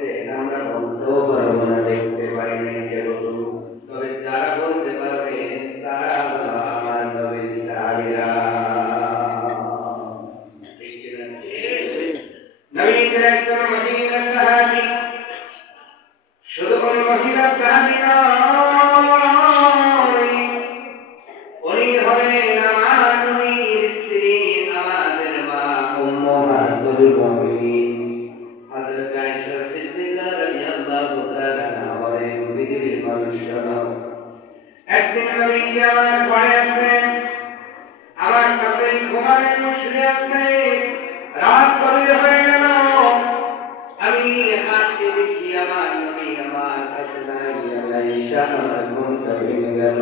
দেখছেন, আমরা বলতেও পারবো না, দেখতে পারি না কেবল। তবে যারা বলতে পারবেন তারা হলো আমার নবীর সাহাবীরা। নবীর একজন মহিলা সাহাবী, শুধু কোন মহিলা সাহাবী নয়, উনি হলেন আমার নবীর স্ত্রী, আমাদের মা উম্মাহাতুল মুমিনিন হযরত আয়েশা সিদ্দিকা রাদিয়াল্লাহু তাআলা বলেন, পৃথিবীর মানুষরা একদিন নবী আমার ঘরে আছেন, আমার কাছে ঘুমানোর বসে আছেন, রাত গভীর হয়ে গেল, আমি হাতে দেখি আমার নবী আমার কাছে নাই। আয়েশা আমার ঘুমটা ভেঙে গেল।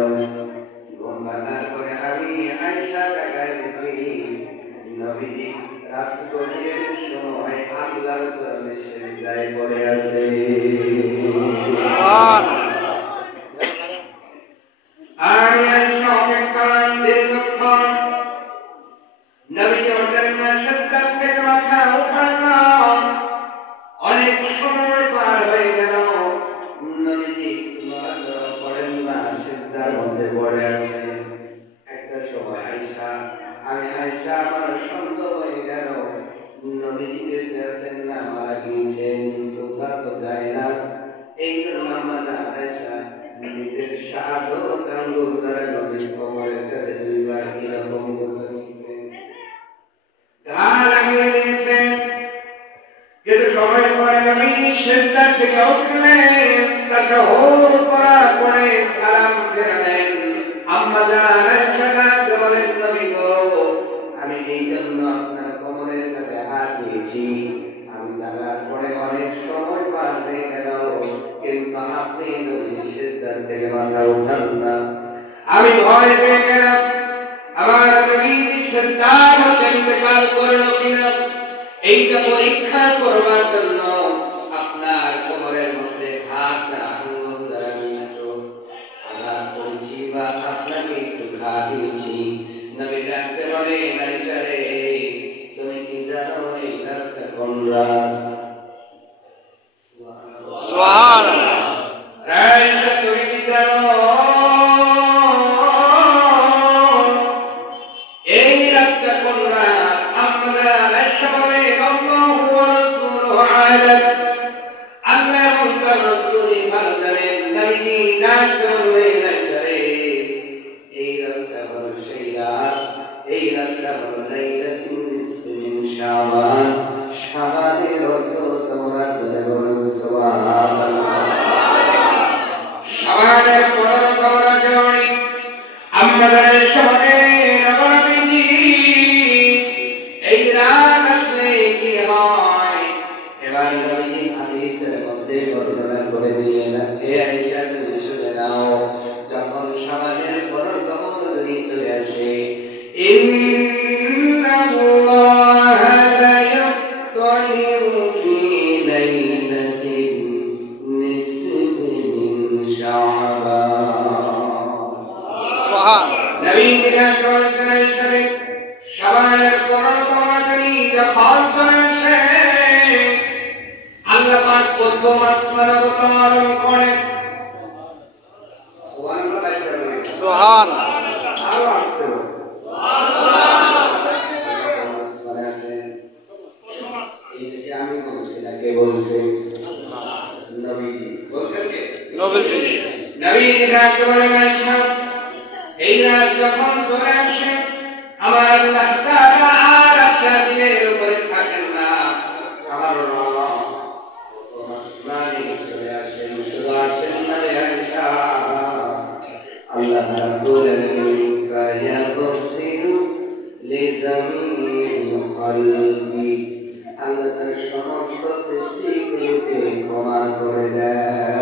ঘুম ভাঙার পরে আমি আয়েশা তাকায় দেখি নবীজি রাত গভীরের সময় আল্লাহর কোরআনে সিজদায় পড়ে আছে। আর আয়েশা অপেক্ষায় দীর্ঘক্ষণ নবীজি ওঠার না, সিজদা থেকে মাথা উঠানো, অনেক সময় পার হয়ে গেল, নবীজি পড়েন না, সিজদার মধ্যে পড়ে আছে। একটা সময় আমি আয়েশা আমার সন্দেহ হয়ে গেল, নবীজি বেঁচে আছেন না মারা গিয়েছেন, বোঝা তো যায় না। এই জন্য আমার আয়েশা নিজের শাহাদত আঙ্গুল দ্বারা নবীর কোমরের কাছে দুইবার এরকম করে নিয়েছেন, গা লাগিয়ে দিয়েছেন। কিন্তু সময় পরে নবী সিজদা থেকে উঠলেন, তাশাহুদ করার পরে সালাম ফেরালেন। আম্মা জান আয়েশা বলেন, নবী গো, আমি এই জন্য আপনার কোমরের কাছে হাত দিয়েছি, আমি জানার পরে অনেক সময় পার হয়ে গেল, কিন্তু আপনি নবী সিজদা থেকে মাথা উঠান না। আমি ভয় পেয়ে গেলাম আমার নবী সিজদার মধ্যে ইন্তেকাল করলো কিনা। এইটা পরীক্ষা করবার জন্য আপনার কোমরের মধ্যে হাত আঙ্গুল দ্বারা একটু আঘাত করেছি বা আপনাকে একটু ঘা দিয়েছি। নবী ডাকতে বলে, আয়েশা রে, তুমি কি জানো এই রাতটা কোন রাত? সুবহানাল্লাহ। আয়েশা তুমি কি জানো এই রাতটা কোন রাত? আমরা আয়েশা বলে, আল্লাহু ওয়া রাসূলুহু আলাম, আল্লাহ এবং তার রাসূল ভালো জানেন। নবীজি ডাকতে বললেন, আয়েশা রে, এই রাতটা হলো সেই রাত, এই রাতটা হলো লাইলাতুল নিসফি মিন শাবান। শাবানের অর্থ তোমরা বলে বলুন সুবহানাল্লাহ। শাবানের 15 রজনী আমরা শাবানের নবী এই রাত আসলে কি হয়? এবার নবীজি হাদিসের মধ্যে বর্ণনা করে দিয়ে এ আয়েশা তুমি শুনে নাও, যখন শাবানের 15 রজনী চলে আসে, ইন্নাল্লাহা লা ইয়াত্তালিউ ফি লাইলাতিন নিসফি মিন শাবান। সুবহানাল্লাহ। নবীজি বলেছেন, আয়েশা শাবানের 15 রজনী যখন চলে আসে, আল্লাহ পাক প্রথম আসমানে অবতরণ করে। সুবহানাল্লাহ। আরো আসতে হবে। আসমানে আসে, এই যে আমি বলছি না, কে বলছে? নবীজি বলছেন। কে? নবীজি। নবীজি ডাকতে বলেন, আয়েশা এই রাত যখন চলে আসে, আমার আল্লাহ তাআলা আর আরশের উপরে থাকেন না, আমার রব আসমানে চলে আসেন। শুধু আসেন না রে আয়েশা, আল্লাহ রাব্বুল আলামিন ফায়াগফিরু লিজামিল খালকি, আল্লাহ তার সমস্ত সৃষ্টিগুলোকে ক্ষমা করে দেন।